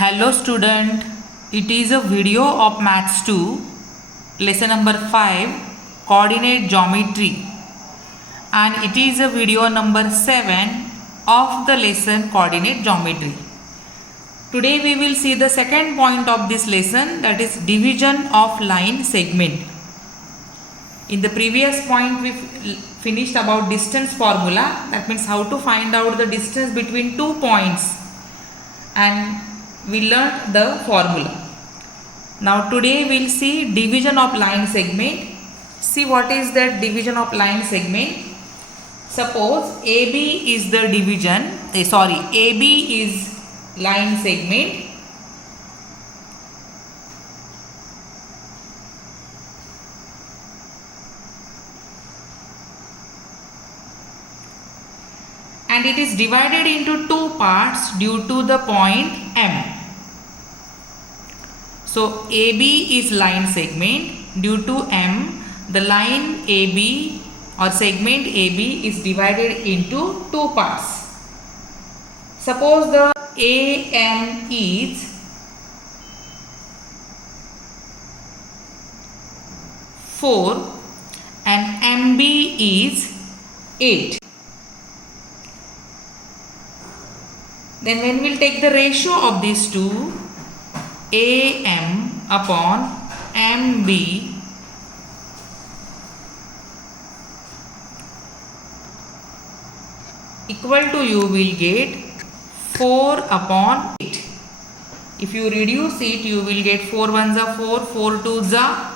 Hello student, it is a video of Maths 2, lesson number 5, coordinate geometry, and it is a video number 7 of the lesson coordinate geometry. Today we will see the second point of this lesson, that is division of line segment. In the previous point we finished about distance formula, that means how to find out the distance between 2 points, and we learnt the formula. Now today we will see division of line segment. See what is that division of line segment. Suppose AB is the division, AB is line segment. And it is divided into two parts due to the point M. So AB is line segment. Due to M, the line AB or segment AB is divided into two parts. Suppose the AM is 4 and MB is 8. Then when we will take the ratio of these two, AM upon MB equal to, you will get 4 upon 8. If you reduce it, you will get 4 ones are 4, 4 twos are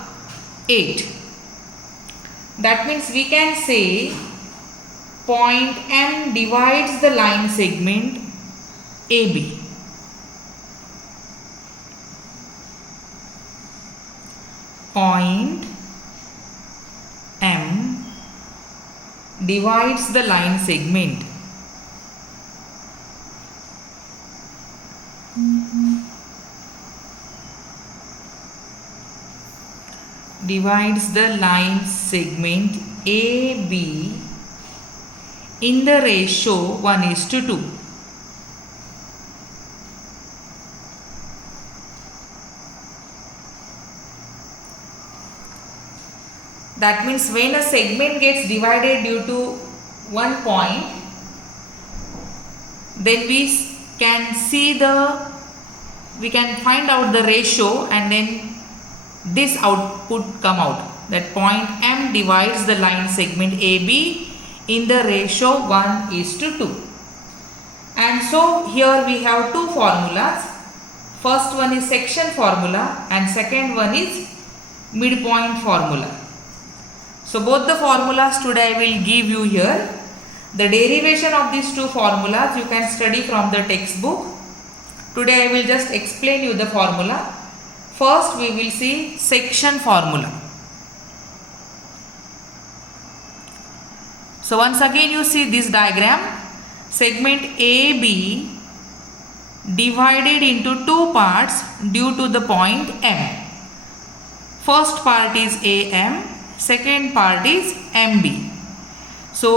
8. That means we can say point M divides the line segment AB. Point M divides the line segment. Divides the line segment AB in the ratio 1:2. That means when a segment gets divided due to one point, then we can find out the ratio, and then this output come out, that point M divides the line segment AB in the ratio 1:2. And so here we have two formulas. First one is section formula and second one is midpoint formula. So both the formulas today I will give you here. The derivation of these two formulas you can study from the textbook. Today I will just explain you the formula. First we will see section formula. So once again you see this diagram. Segment AB divided into two parts due to the point M. First part is AM. Second part is MB. So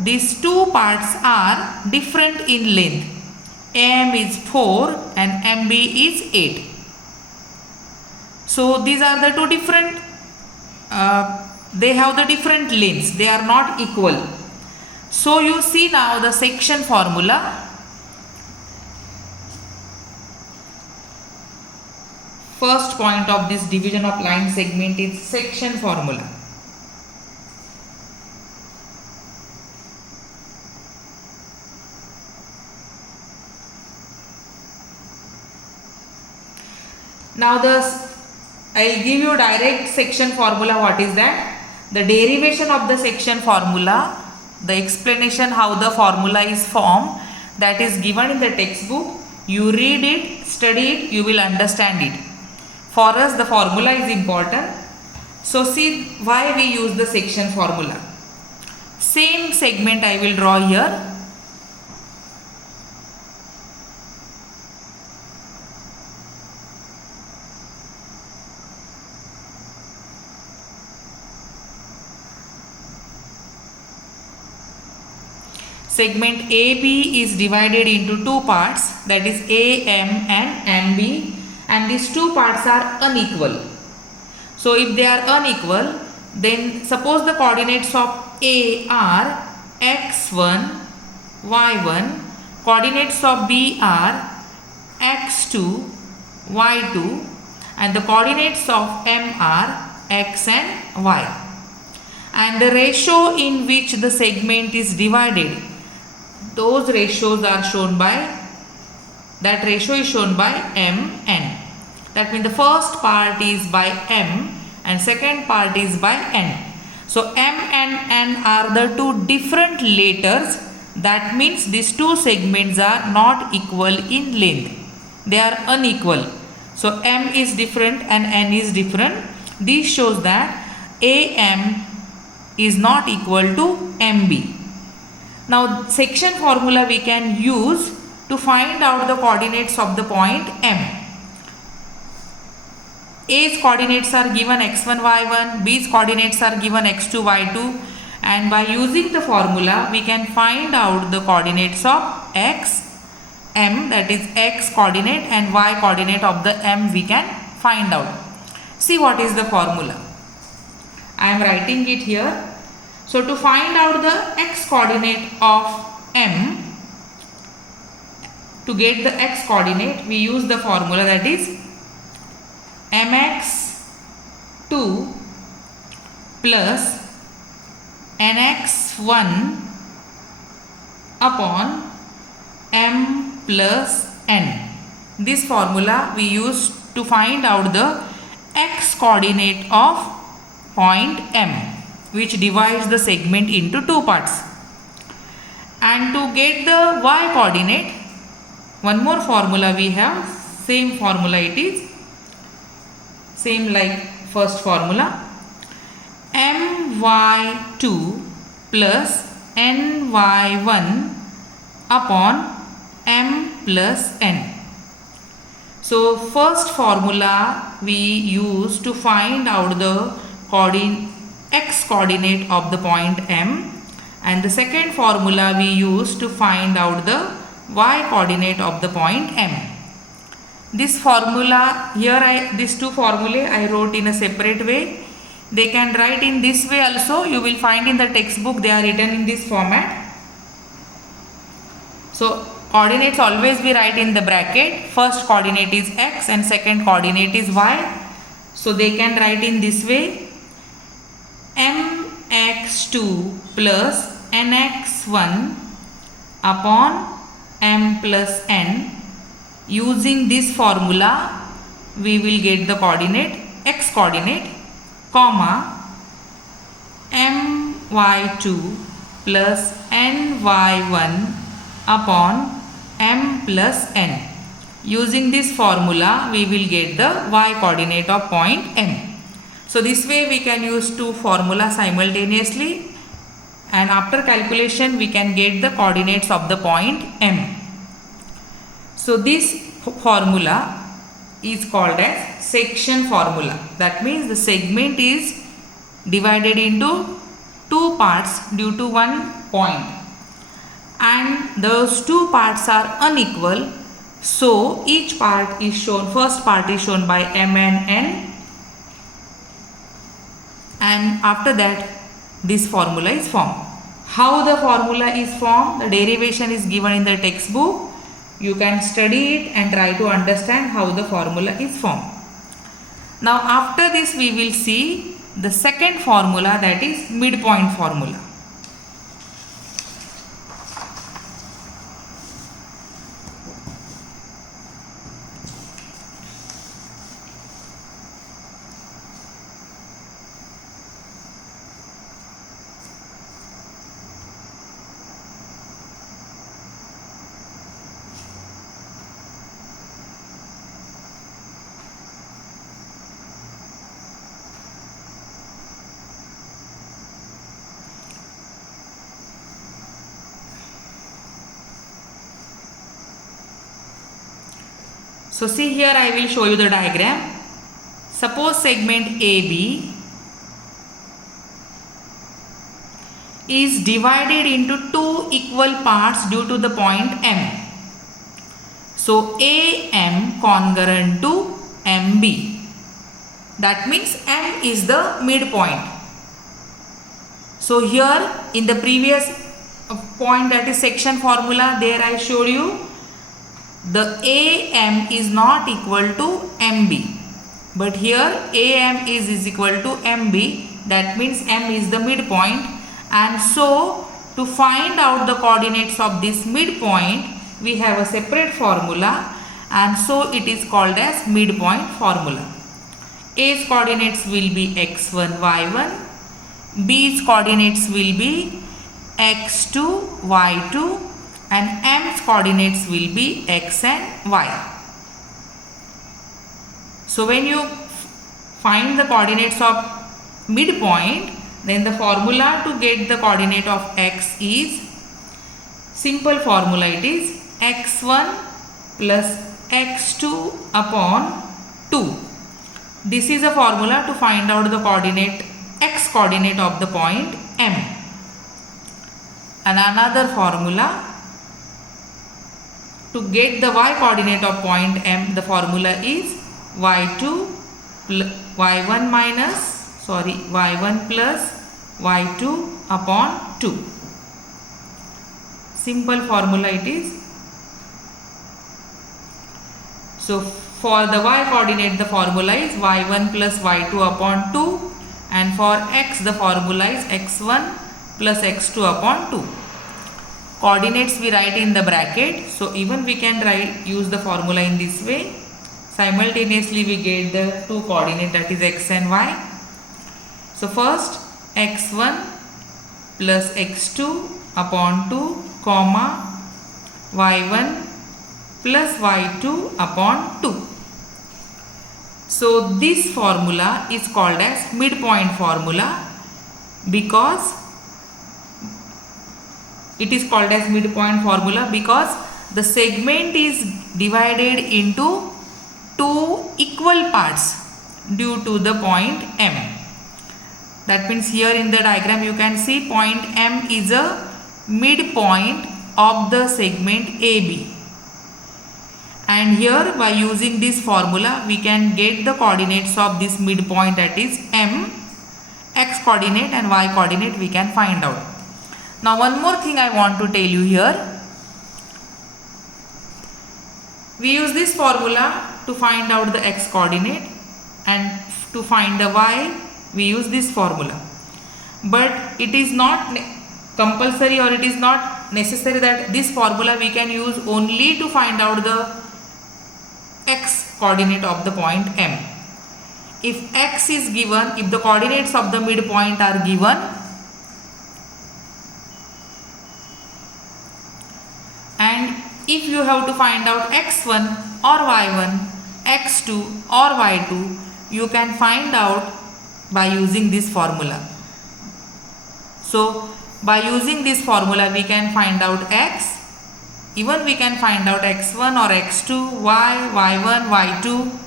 these two parts are different in length. AM is 4 and MB is 8. So these are the two different, they have the different lengths. They are not equal. So you see now the section formula. First point of this division of line segment is section formula. Now I will give you direct section formula. What is that? The derivation of the section formula, the explanation how the formula is formed, that is given in the textbook. You read it, study it, you will understand it. For us the formula is important. So see why we use the section formula. Same segment I will draw here. segment AB is divided into two parts, that is AM and MB, and these two parts are unequal. So if they are unequal, then suppose the coordinates of A are x1, y1, coordinates of B are x2, y2, and the coordinates of M are x and y. And the ratio in which the segment is divided, those ratios are shown by, that ratio is shown by MN. That means the first part is by M and second part is by N. So M and N are the two different letters. That means these two segments are not equal in length. They are unequal. So M is different and N is different. This shows that AM is not equal to MB. Now section formula we can use to find out the coordinates of the point M. A's coordinates are given x1, y1, B's coordinates are given x2, y2, and by using the formula we can find out the coordinates of x, M, that is x coordinate, and y coordinate of the M we can find out. See what is the formula. I am writing it here. So to find out the x coordinate of M, to get the x coordinate we use the formula, that is mx2 plus nx1 upon m plus n. This formula we use to find out the x coordinate of point M, which divides the segment into two parts. And to get the y coordinate, one more formula we have, same formula it is, same like first formula, my2 plus ny1 upon m plus n. So first formula we use to find out the x coordinate of the point M, and the second formula we use to find out the y coordinate of the point M. This formula here, these two formulae I wrote in a separate way. They can write in this way also. You will find in the textbook they are written in this format. So coordinates always we write in the bracket. First coordinate is x and second coordinate is y. So they can write in this way: mx2 plus nx1 upon m plus n. Using this formula we will get the coordinate x coordinate, comma my2 plus ny1 upon m plus n. Using this formula we will get the y coordinate of point M. So this way we can use two formulas simultaneously, and after calculation we can get the coordinates of the point M. So this formula is called as section formula. That means the segment is divided into two parts due to one point, and those two parts are unequal. So each part is shown, first part is shown by M and N, and after that this formula is formed. How the formula is formed, the derivation is given in the textbook. You can study it and try to understand how the formula is formed. Now after this we will see the second formula, that is midpoint formula. So see here I will show you the diagram. Suppose segment AB is divided into two equal parts due to the point M. So AM congruent to MB. That means M is the midpoint. So here in the previous point, that is section formula, there I showed you the AM is not equal to MB. But here AM is equal to MB. That means M is the midpoint. And so to find out the coordinates of this midpoint, we have a separate formula, and so it is called as midpoint formula. A's coordinates will be x1, y1. B's coordinates will be x2, y2. And M's coordinates will be x and y. So when you find the coordinates of midpoint, then the formula to get the coordinate of x is simple formula. It is x1 plus x2 upon 2. This is a formula to find out the coordinate, x coordinate of the point M. And another formula to get the y coordinate of point M, the formula is y1 plus y2 upon 2. Simple formula it is. So for the y coordinate, the formula is y1 plus y2 upon 2, and for x the formula is x1 plus x2 upon 2. Coordinates we write in the bracket, so even we can use the formula in this way. Simultaneously we get the two coordinates, that is x and y. So first x1 plus x2 upon 2 comma y1 plus y2 upon 2. So this formula is called as midpoint formula because it is called as midpoint formula because the segment is divided into two equal parts due to the point M. That means here in the diagram you can see point M is a midpoint of the segment AB. And here by using this formula we can get the coordinates of this midpoint, that is M, x coordinate and y coordinate we can find out. Now one more thing I want to tell you here. We use this formula to find out the x coordinate, and to find the y we use this formula. But it is not compulsory or it is not necessary that this formula we can use only to find out the x coordinate of the point M. If x is given, if the coordinates of the midpoint are given, and if you have to find out x1 or y1, x2 or y2, you can find out by using this formula. So by using this formula we can find out x, even we can find out x1 or x2, y, y1, y2.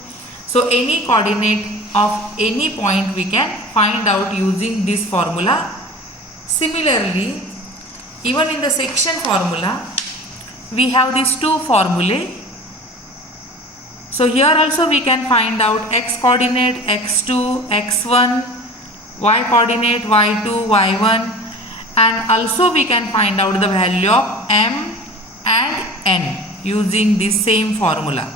So any coordinate of any point we can find out using this formula. Similarly, even in the section formula we have these two formulae. So here also we can find out x coordinate x2, x1, y coordinate y2, y1, and also we can find out the value of m and n using this same formula.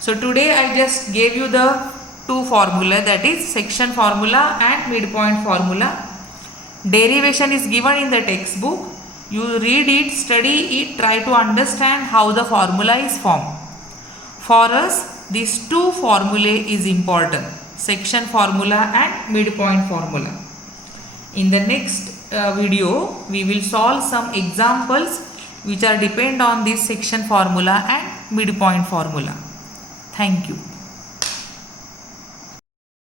So today I just gave you the two formula, that is section formula and midpoint formula. Derivation is given in the textbook. You read it, study it, try to understand how the formula is formed. For us, these two formulae is important, section formula and midpoint formula. In the next video, we will solve some examples which are depend on this section formula and midpoint formula. Thank you.